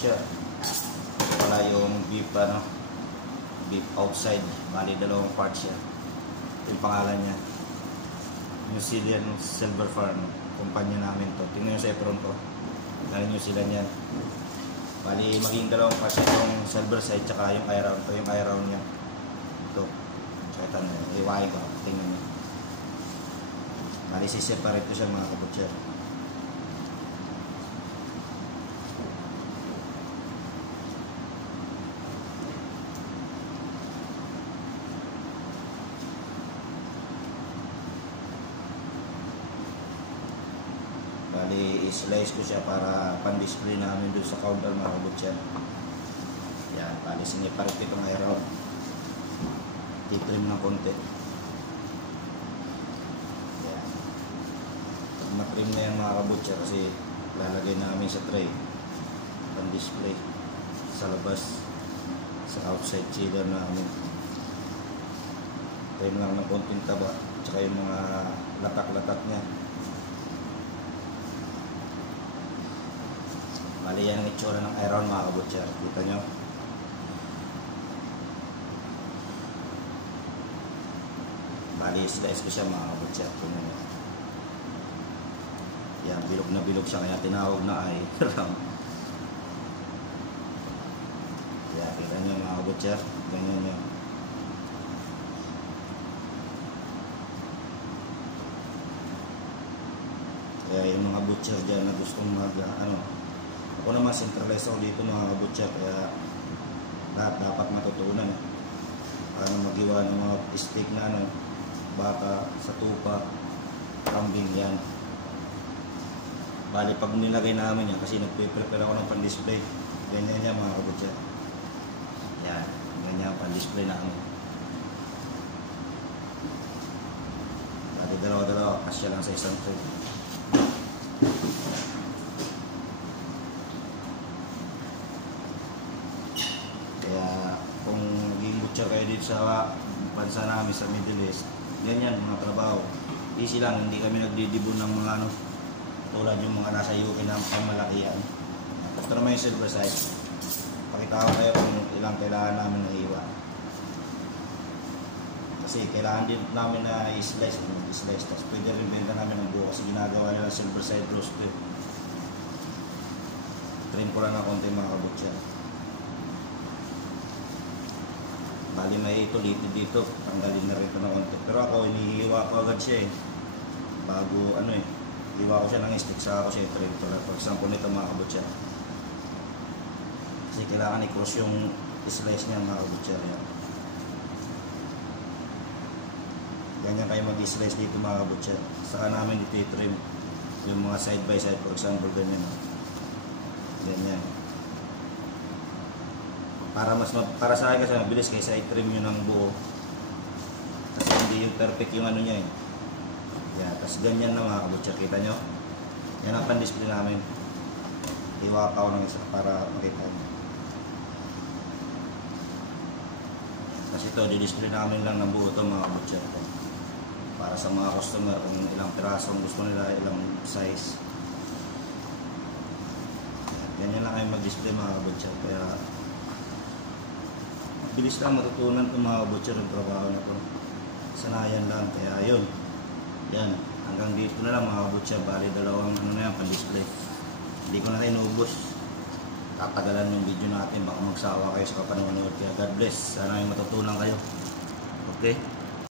kabutcher. Wala yung beef, beef outside. Bali, dalawang parts siya. Ito yung pangalan niya. New Zealand Silver Farm. Kumpanya namin to. Tingnan nyo sa Efron to. Dahil New Zealand yan. Bali, maging dalawang parts yung silver side tsaka yung eye round. Ito yung eye round niya. Ito. So, ito na. Iwain ko. Tingnan nyo. Bali, siseparate ko siya mga kabutcher. Bali, i-slice ko siya para pan-display namin doon sa counter mga kabutcher. Yan, bali, siniparate ko itong eye round. Titrim ng konti. Matrim na yan mga kabutcher kasi lalagay namin sa tray pan display sa labas sa outside chiller namin. Trim lang ng konting taba tsaka yung mga latak-latak nya. Bali yan ang itsura ng eye round mga kabutcher. Kita nyo? Bali slice ko siya mga kabutcher. Tingnan nyo. Yan, bilog na bilog siya kaya tinawag na eye round. Yan, kita nyo mga kabutcher. Ganyan nyo. Kaya yung mga butcher dyan na gustong ako naman centralize ako dito mga kabutcher. Kaya lahat dapat matutunan paano magiwa ng mga steak na baka sa tupa, kambing yan. Bali, pag nilagay namin yan, kasi nagpe-prepare ako ng pan-display. Ganyan yan mga kabutcher. Yan, ganyan pan-display namin. Bali, dalawa-dalawa, kasya lang sa isang tray. Kaya, kung maging butcher kayo dito sa bansa namin sa Middle East, ganyan mga trabaho. Easy lang, hindi kami nagdidibon ng mga tulad yung mga nasa UK na malaki yan. Ito naman yung silver side. Pakita ko kayo kung ilang kailangan namin na iwa. Kasi kailangan din namin na i-slice. Tapos pwede rin benta namin ng buo kasi ginagawa nila silver side roast beef. Trim ko lang ng konti mga kabutcher. Bali may itulitin dito. Tanggalin na rin ito ng konti. Pero ako inihiwa ko agad siya bago iwa ko siya ng stick, saka ko siya i-trim. For example nito mga kabutcher. Kasi kailangan i-cross yung slice niya mga kabutcher. Ganyan kayo mag-slice dito mga kabutcher. Saka namin ito i-trim. Yung mga side by side, for example ganyan. Ganyan. Para sa akin kasi mabilis kaysa i-trim nyo ng buo. Kasi hindi yung perfect yung niya Yan, tapos ganyan na mga kabutcher, kita nyo? Yan ang pan-display namin. Iwaka ko ng isa para makita nyo. Kasi ito, di-display namin lang ng buo ito mga kabutcher. Para sa mga customer, kung ilang piraso ang gusto nila, ilang size. Ganyan lang kayo mag-display mga kabutcher. Kaya, bilis lang matutunan itong mga kabutcher ng trabaho na ito. Sanayan lang, kaya yun. Yan, hanggang dito na lang mga kabutcher. Bali dalawang pan-display. Hindi ko na rin inubos. Tatagalan yung video natin, baka magsawa kayo sa kapanonood. Kaya God bless, sana yung matutunan kayo. Okay?